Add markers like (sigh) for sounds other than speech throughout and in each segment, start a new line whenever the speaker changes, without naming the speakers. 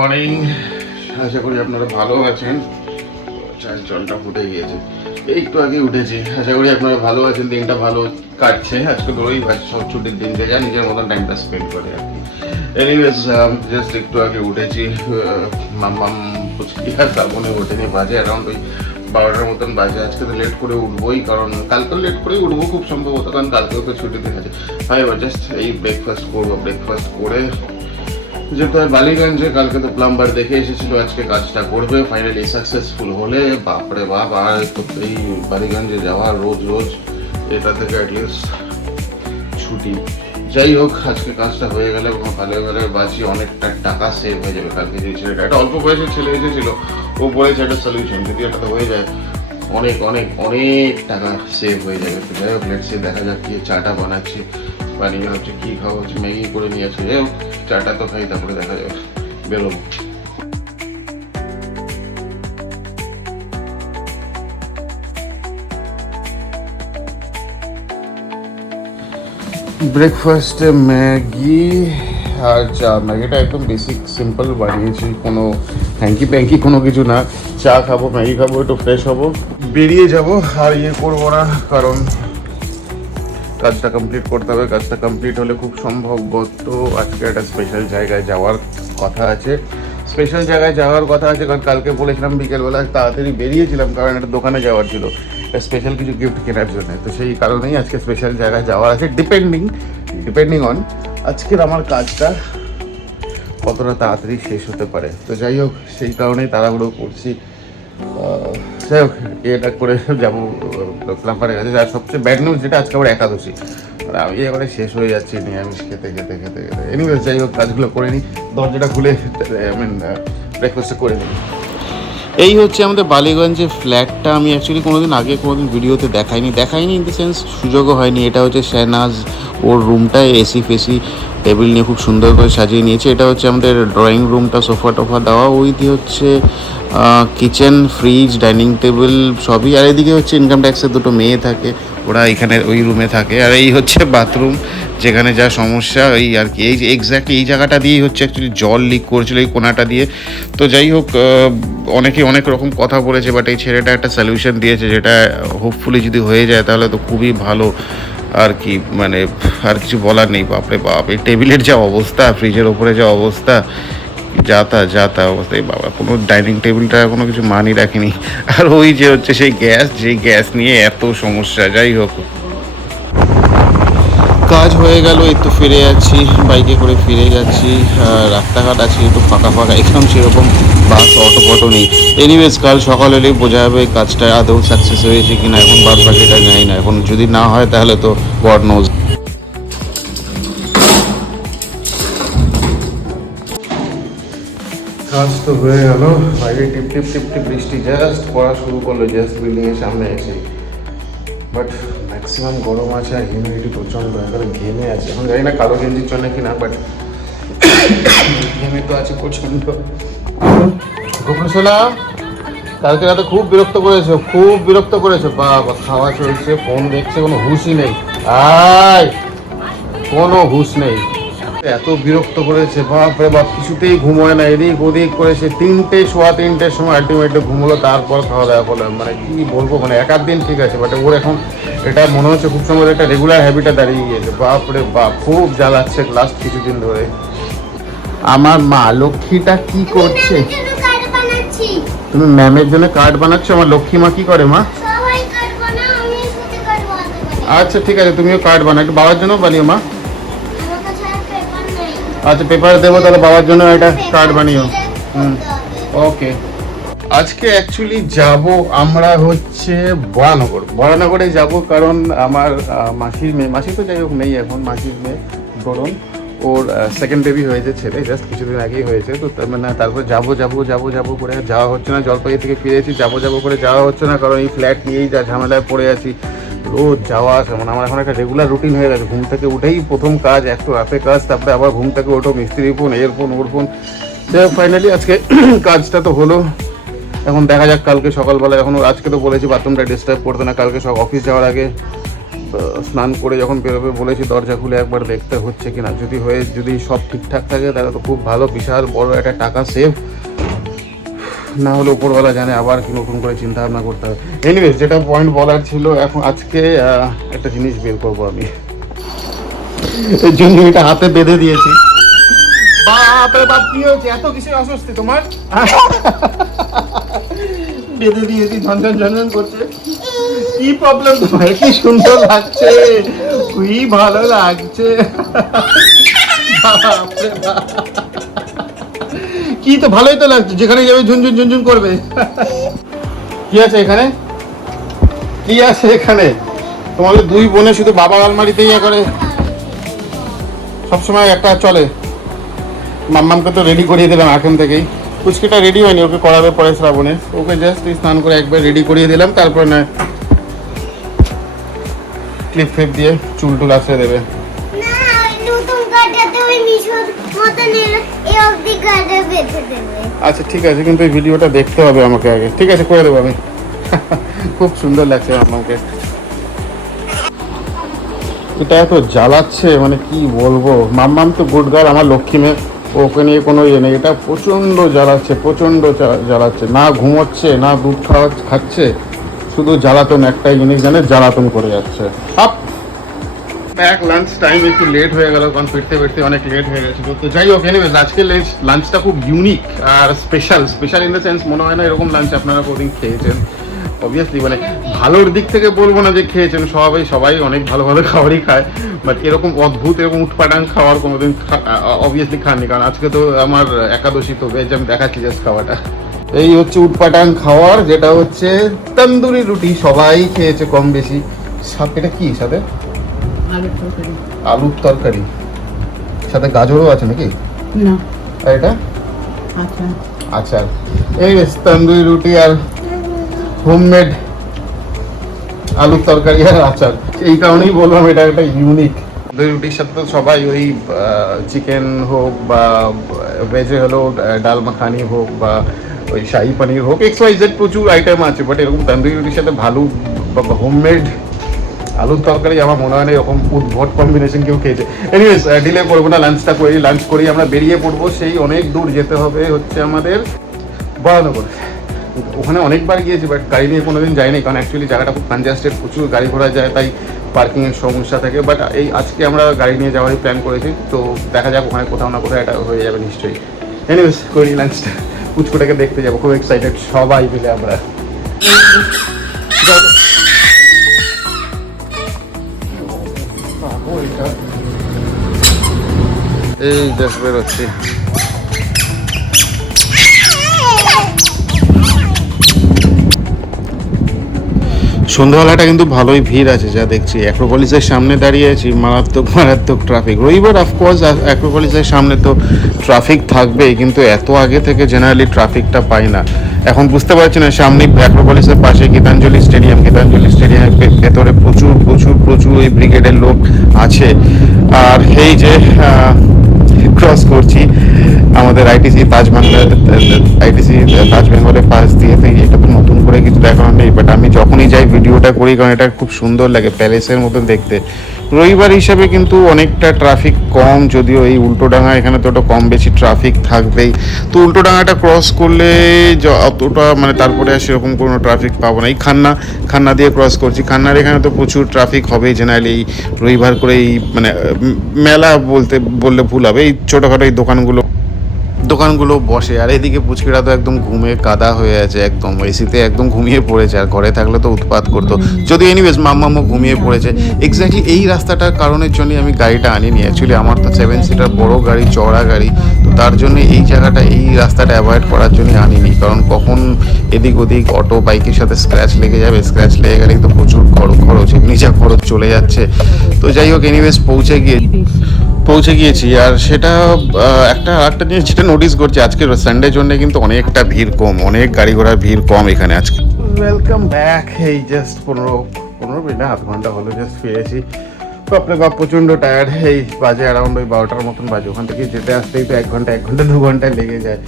Morning আশা করি আপনারা ভালো আছেন। চাল জলটা ফুটে গিয়েছে। এই একটু আগে উঠেছি। আশা করি আপনারা ভালো আছেন, দিনটা ভালো কাটছে। আজকে তো রবিবার, সব ছুটির দিন যা নিজের মতন টাইমটা স্পেন্ড করে আর কি। এনিওয়েজ জাস্ট একটু আগে উঠেছি। মাম্মাম পুচকি আর তার মনে ওঠেনি বাজে অ্যারাউন্ড ওই বারোটার মতন বাজে। আজকে তো লেট করে উঠবোই, কারণ কালকে লেট করেই উঠবো খুব সম্ভবত, কারণ কালকেও তো ছুটি আছে। এবার জাস্ট এই ব্রেকফাস্ট করব। ব্রেকফাস্ট করে যেহেতু আর বালিগঞ্জে কালকে তো প্লাম্বার দেখে এসেছিল, আজকে কাজটা করবে ফাইনালি সাকসেসফুল হলে, বাপরে বাপ, আর এই বালিগঞ্জে যাওয়া রোজ রোজ, এটা থেকে অ্যাটলিস্ট ছুটি। যাই হোক, আজকে কাজটা হয়ে গেলে ভালো গেলে বাঁচি, অনেকটা টাকা সেভ হয়ে যাবে কালকে যে ছেলেটা। একটা অল্প বয়সের ছেলে এসেছিল, ও বলেছে একটা সলিউশন যদি এটা হয়ে যায়, অনেক অনেক অনেক টাকা সেভ হয়ে যাবে। তো যাই হোক লেটসে দেখা যাক কি চাটা বানাচ্ছি। বানিয়ে হচ্ছে কী খাওয়া হচ্ছে ম্যাগি করে নিয়ে আসছে যাই হোক চাটা তো খাই তারপরে দেখা যাবে বেরোবো। ব্রেকফাস্টে ম্যাগি আর চা। ম্যাগিটা একদম বেসিক সিম্পল বানিয়েছি। কোনো হ্যাঙ্কি প্যাঙ্কি কোনো কিছু না। চা খাব ম্যাগি খাব একটু ফ্রেশ হব। বেরিয়ে যাব। আর ইয়ে করব না কারণ কাজটা কমপ্লিট করতে হবে, কাজটা কমপ্লিট হলে খুব সম্ভবত আজকে একটা স্পেশাল জায়গায় যাওয়ার কথা আছে। স্পেশাল জায়গায় যাওয়ার কথা আছে কারণ কালকে বলেছিলাম বিকেলবেলা তাড়াতাড়ি বেরিয়েছিলাম কারণ একটা দোকানে যাওয়ার ছিল। স্পেশাল কিছু গিফট কেনার জন্য। তো সেই কারণেই আজকে স্পেশাল জায়গায় যাওয়ার আছে ডিপেন্ডিং ডিপেন্ডিং অন আজকের আমার কাজটা কতটা তাড়াতাড়ি শেষ হতে পারে। তো যাই হোক, সেই কারণেই তাড়াহুড়ো করছি। যাই হোক, এটা করে যাব প্লাম্বারের কাছে। আর সবচেয়ে ব্যাড নিউজ যেটা, আজকে আবার একাদশী। আর আমি এবারে শেষ হয়ে যাচ্ছি, নিরামিষ খেতে খেতে খেতে খেতে। এনিওয়েজ যাই হোক, কাজগুলো করে নিই। দরজাটা খুলে আই মিন ব্রেকফাস্টটা করে নিই। এই হচ্ছে আমাদের বালিগঞ্জে ফ্ল্যাটটা আমি অ্যাকচুয়ালি কোনোদিন আগে, কোনোদিন ভিডিওতে দেখাইনি। দেখাইনি ইন দ্য সেন্স সুযোগও হয়নি। এটা হচ্ছে শেহনাজ ওর রুমটায় এসি ফেসি টেবিল নিয়ে খুব সুন্দর করে সাজিয়ে নিয়েছে। এটা হচ্ছে আমাদের ড্রয়িং রুমটা সোফা টোফা দেওয়া। ওই দিয়ে হচ্ছে কিচেন ফ্রিজ ডাইনিং টেবিল সবই। আর এদিকে হচ্ছে ইনকাম ট্যাক্সের দুটো মেয়ে থাকে, ওরা এখানে ওই রুমে থাকে। আর এই হচ্ছে বাথরুম যেখানে যা সমস্যা, এই আর কি। এই এক্স্যাক্টলি এই জায়গাটা দিয়েই হচ্ছে অ্যাকচুয়ালি জল লিক করেছিল, এই কোনাটা দিয়ে। তো যাই হোক অনেকে অনেক রকম কথা বলেছে বাট এই ছেলেটা একটা সলিউশন দিয়েছে, যেটা হোপফুলি যদি হয়ে যায়, তাহলে তো খুবই ভালো। আর কি মানে আর কিছু বলার নেই, বাপরে বাপ। এই টেবিলের যা অবস্থা ফ্রিজের ওপরে যা অবস্থা যাতা যাতা অবস্থায়, বাবা, কোনো ডাইনিং টেবিলটা কোনো কিছু মানি রাখিনি। আর ওই যে হচ্ছে সেই গ্যাস যেই গ্যাস নিয়ে এত সমস্যা, যাই হোক। কাজ হয়ে গেল, এই তো ফিরে যাচ্ছি বাইকে করে ফিরে যাচ্ছি রাস্তাঘাট আছে, একটু ফাঁকা ফাঁকা এখানে সেরকম বাস অটো ফটো নেই। এনিওয়েজ কাল সকাল হলেই বোঝা যাবে কাজটা আদৌ সাকসেস হয়েছে কিনা, এখন বাদ বাকিটা জানি না, এখন যদি না হয় তাহলে তো গড নোজ কাজ তো হয়ে গেল। বাইরে টিপ টিপ টিপ টিপ বৃষ্টি জাস্ট পড়া শুরু করল জাস্ট বিল্ডিং এর সামনে এসে। বাট ম্যাক্সিমাম গরম আছে আর হিউমিডিটি প্রচণ্ড এখন ঘেমে আছে। এখন জানি না কালো গেঞ্জির জন্য কি না বাট ঘেমে তো আছে প্রচণ্ড। গোপনশোলা কালকে রাতে খুব বিরক্ত করেছ, খুব বিরক্ত করেছ। বাবা, খাওয়া চলছে ফোন দেখছে, কোনো হুশই নেই। আয়, কোনো হুশ নেই। এত বিরক্ত করেছে বাপ রে বাপ কিছুতেই ঘুমোয় না এদিক ওদিক করেছে তিনটে সোয়া তিনটের সময় আলটিমেটলি ঘুমলো তারপর খাওয়া দাওয়া করলাম মানে কি বলব মানে এক আধ দিন ঠিক আছে বাট ওর এখন এটা মনে হচ্ছে খুব সময় একটা রেগুলার হ্যাবিটা দাঁড়িয়ে গিয়েছে। বাপ রে বাপ খুব জ্বালাচ্ছে লাস্ট কিছুদিন ধরে। আমার মা লক্ষ্মীটা কি করছে? তুমি ম্যামের জন্য কার্ড বানাচ্ছ? আমার লক্ষ্মী মা কি করে মা? আচ্ছা ঠিক আছে তুমিও কার্ড বানাও একটু বাবার জন্য বানিও মা। আচ্ছা পেপার দেবো তাহলে বাবার জন্য একটা কার্ড বানিও। হুম। ওকে আজকে অ্যাকচুয়ালি যাব আমরা হচ্ছে বরানগর। বরানগরে যাব কারণ আমার মাসির মেয়ে মাসি তো যাই হোক নেই এখন মাসির মেয়ে বরুণ। ওর সেকেন্ড বেবি হয়েছে ছেলে জাস্ট কিছুদিন আগেই হয়েছে তো তার মানে তারপর যাব যাব যাব যাব করে যাওয়া হচ্ছে না। জলপাই থেকে ফিরেছি যাব যাব করে যাওয়া হচ্ছে না কারণ এই ফ্ল্যাট নিয়েই যা ঝামেলায় পড়ে আছি। রোজ যাওয়া আসা মানে আমার এখন একটা রেগুলার রুটিন হয়ে গেছে। ঘুম থেকে উঠেই প্রথম কাজ একটু রাতে কাজ, তারপরে আবার ঘুম থেকে ওঠো মিস্ত্রি ফোন এর ফোন ওর ফোন ফাইনালি আজকে (clears throat) কাজটা তো হলো। এখন দেখা যাক, কালকে সকালবেলা এখন আজকে তো বলেছি বাথরুমটা ডিস্টার্ব করতে না, কালকে সব অফিস যাওয়ার আগে স্নান করে যখন বেরোবে বলেছি, দরজা খুলে একবার দেখতে হচ্ছে কিনা। যদি হয়ে যদি সব ঠিকঠাক থাকে, তাহলে তো খুব ভালো, বিশাল বড় একটা টাকা সেভ না হলে উপরওয়ালা জানে আবার কি নতুন করে চিন্তা ভাবনা করতে হবে। এনিওয়েজ যেটা পয়েন্ট বলার ছিল, এখন আজকে একটা জিনিস বের করব আমি। এই জন্য এটা হাতে বেঁধে দিয়েছি। এত অস্বস্তি বেঁধে দিয়েছি করছে। কি প্রবলেম কি সুন্দর লাগছে। ভালো লাগছে। কি তো ভালোই তো লাগছে, যেখানে যাবে ঝুনঝুন ঝুনঝুন করবে। কি আছে এখানে? কি আছে এখানে? তোমাদের দুই বোনে শুধু বাবার আলমারিতেই ইয়ে করে। সবসময় একটা চলে। মাম্মামকে তো রেডি করিয়ে দিলাম এখন থেকেই। পুচকিটা রেডি হয়নি, ওকে করাবে পরে শ্রাবণে। ওকে জাস্ট স্নান করে একবার রেডি করিয়ে দিলাম, তারপরে না ক্লিপ ফ্লিপ দিয়ে চুল টুল আসে দেবে।
না নতুন কাটাতে ওই মিশোর মতন
আচ্ছা ঠিক আছে, কিন্তু এই ভিডিওটা দেখতে হবে আমাকে আগে। ঠিক আছে, করে দেবো আমি। খুব সুন্দর লাগছে আমাকে। এটা এত জ্বালাচ্ছে মানে কি বলব? মাম্মাম তো গুড গার্ল, আমার লক্ষ্মী মেয়ে। ওকে নিয়ে কোনো ইয়ে নেই। এটা প্রচণ্ড জ্বালাচ্ছে প্রচণ্ড জ্বালাচ্ছে। না ঘুমোচ্ছে, না দুধ খাওয়া, খাচ্ছে। শুধু জ্বালাতন একটাই জিনিস জানে জ্বালাতন করে যাচ্ছে। আপ! এক লাঞ্চ টাইম একটু লেট হয়ে গেল, কারণ ফিরতে ফিরতে অনেক লেট হয়ে গেছিল তো যাই হোক এনিওয়েজ আজকে লাঞ্চটা খুব unique R special special in the sense মনে হয় না এরকম লাঞ্চ আপনারা কোনোদিন খেয়েছেন। অবভিয়াসলি মানে ভালোর দিক থেকে বলব না যে খেয়েছেন, সবাই সবাই অনেক ভালো ভালো খাবারই খায় বাট এরকম অদ্ভুত, এরকম উৎপাটাং খাওয়ার কোনোদিন অবভিয়াসলি খাননি, কারণ আজকে তো আমার একাদশী, তো ভেজ আমি দেখাচ্ছি জাস্ট খাওয়াটা এই হচ্ছে উটপাটাং খাওয়ার, যেটা হচ্ছে তন্দুরি রুটি, সবাই খেয়েছে কম বেশি। এটা কি সাথে
আলুর তরকারি।
সাথে গাজরও আছে নাকি?
না।
আর এটা?
আচ্ছা।
আচার এই তন্দুরি রুটি আর হোমমেড আলুর তরকারি আর আচার। এই কারণেই বললাম এটা একটা ইউনিক তন্দুরি রুটির সাথে তো সবাই ওই চিকেন হোক বা ভেজে হলো আহ, ডাল মাখানি হোক বা ওই শাহি পনির হোক এক্স ওয়াই জেড প্রচুর আইটেম আছে বাট এরকম তন্দুরি রুটির সাথে ভালো হোমমেড আলুর তরকারি আমার মনে হয় না এরকম উদ্ভট কম্বিনেশন কেউ খেয়েছে। এনিওয়েজ ডিলে করব না লাঞ্চটা করি লাঞ্চ করেই আমরা বেরিয়ে পড়ব। সেই অনেক দূর যেতে হবে হচ্ছে আমাদের বরানগর। ওখানে অনেকবার গিয়েছি বাট গাড়ি নিয়ে কোনোদিন যাইনি, কারণ অ্যাকচুয়ালি জায়গাটা খুব কনজাস্টেড প্রচুর গাড়ি ঘোড়া যায়, তাই পার্কিংয়ের সমস্যা থাকে। বাট এই আজকে আমরা গাড়ি নিয়ে যাওয়ারই প্ল্যান করেছি, তো দেখা যাক ওখানে কোথাও না কোথাও এটা হয়ে যাবে নিশ্চয়ই। এনিওয়েজ করি লাঞ্চটা পুচকুটাকে দেখতে যাব, খুব এক্সাইটেড সবাই মিলে আমরা। এই জাস্ট বেরোচ্ছি। সন্ধ্যাবেলাটা কিন্তু ভালোই ভিড় আছে, যা দেখছি। অ্যাক্রোপলিসের সামনে দাঁড়িয়ে আছি, মারাত্মক মারাত্মক ট্রাফিক রবিবার অফকোর্স অ্যাক্রোপলিসের সামনে তো ট্রাফিক থাকবেই, কিন্তু এত আগে থেকে জেনারেলি ট্রাফিকটা পাই না। এখন বুঝতে পারছি না, সামনে অ্যাক্রোপলিসের পাশে গীতাঞ্জলি স্টেডিয়াম গীতাঞ্জলি স্টেডিয়ামের ভেতরে প্রচুর প্রচুর প্রচুর এই ব্রিগেডের লোক আছে। আর এই যে ক্রস করছি, আমাদের আইটিসি তাজ আইটিসি তাজ পাশ দিয়ে তো এটা তো নতুন করে কিছু দেখানো নেই বাট আমি যখনই যাই, ভিডিওটা করি, কারণ এটা খুব সুন্দর লাগে প্যালেসের মতন দেখতে। রবিবার হিসাবে কিন্তু অনেকটা ট্রাফিক কম, যদিও এই উল্টোডাঙা এখানে তো ওটা কম বেশি ট্রাফিক থাকবেই। তো উল্টোডাঙাটা ক্রস করলে অতটা মানে তারপরে আর সেরকম কোনো ট্রাফিক পাবো না। এই খান্না খান্না দিয়ে ক্রস করছি। খান্নার এখানে তো প্রচুর ট্রাফিক হবেই জেনারেলি এই রবিবার করে এই মানে মেলা বলতে, বললে ভুল হবে। এই ছোটোখাটো এই দোকানগুলো দোকানগুলো বসে, আর এদিকে পুচকিরা তো একদম ঘুমে কাদা হয়ে আছে একদম এসিতে একদম ঘুমিয়ে পড়েছে, আর ঘরে থাকলে তো উৎপাত করতো। যদি এনিওয়েজ মাম্মামও ঘুমিয়ে পড়েছে। এক্স্যাক্টলি এই রাস্তাটার কারণের জন্যই আমি গাড়িটা আনিনি অ্যাকচুয়ালি আমার তো সেভেন সিটার বড় গাড়ি চড়া গাড়ি, তো তার জন্য এই জায়গাটা, এই রাস্তাটা অ্যাভয়েড করার জন্যই আনিনি। কারণ কখন এদিক ওদিক অটো বাইকের সাথে স্ক্র্যাচ লেগে যাবে স্ক্র্যাচ লেগে গেলে তো প্রচুর খরচ খরচ যা খরচ চলে যাচ্ছে। তো যাই হোক এনিওয়েজ পৌঁছে গিয়ে পৌঁছে গিয়েছি আর সেটা একটা একটা জিনিস যেটা নোটিস করছি, আজকে সানডে জন্য কিন্তু অনেকটা ভিড় কম, অনেক গাড়ি ঘোড়ার ভিড় কম এখানে আজকে। ওয়েলকাম ব্যাক এই জাস্ট পনেরো পনেরো মিনিট আধ ঘণ্টা হলো জাস্ট ফিরেছি। বাপরে বাপ প্রচণ্ড টায়ার্ড এই বাজে অ্যারাউন্ড ওই বারোটার মতন বাজে, ওখান থেকে যেতে আসতেই তো এক ঘণ্টা এক ঘণ্টা, দু ঘণ্টা লেগে যায়।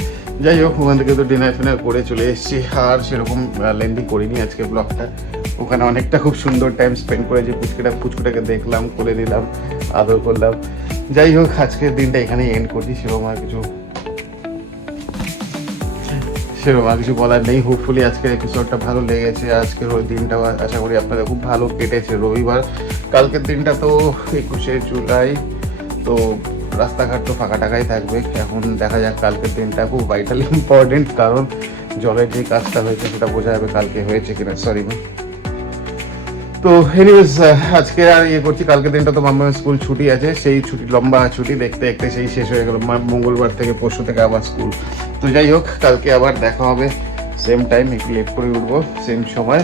যাই হোক, ওখান থেকে তো ডিনার ফিনার করে চলে এসেছি, আর সেরকম লেন্দি করিনি আজকে ব্লগটা ওখানে অনেকটা খুব সুন্দর টাইম স্পেন্ড করেছি, পুচকুটা, পুচকুটাকে দেখলাম করে দিলাম আদর করলাম। যাই হোক, আজকের দিনটা এখানেই এন্ড করছি। সেরকম আর কিছু সেরকম আর কিছু বলার নেই। হোপফুলি আজকের এপিসোডটা ভালো লেগেছে। আজকের ওই দিনটাও আশা করি আপনাদের খুব ভালো কেটেছে রবিবার। কালকের দিনটা তো একুশে জুলাই, তো রাস্তাঘাট তো ফাঁকা টাকাই থাকবে। এখন দেখা যাক কালকের দিনটা খুব ভাইটাল ইম্পর্টেন্ট কারণ জলের যে কাজটা হয়েছে সেটা বোঝা যাবে কালকে হয়েছে কিনা। সরি তো এনিওয়েজ আজকে আর ইয়ে করছি কালকে দিনটা তো মাম্মা স্কুল ছুটি আছে সেই ছুটি লম্বা ছুটি দেখতে দেখতে সেই শেষ হয়ে গেল মঙ্গলবার থেকে পরশু থেকে আবার স্কুল তো যাই হোক কালকে আবার দেখা হবে সেম টাইম একটু লেট করে উঠবো সেম সময়।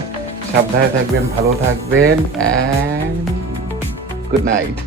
সাবধানে থাকবেন ভালো থাকবেন অ্যান্ড গুড নাইট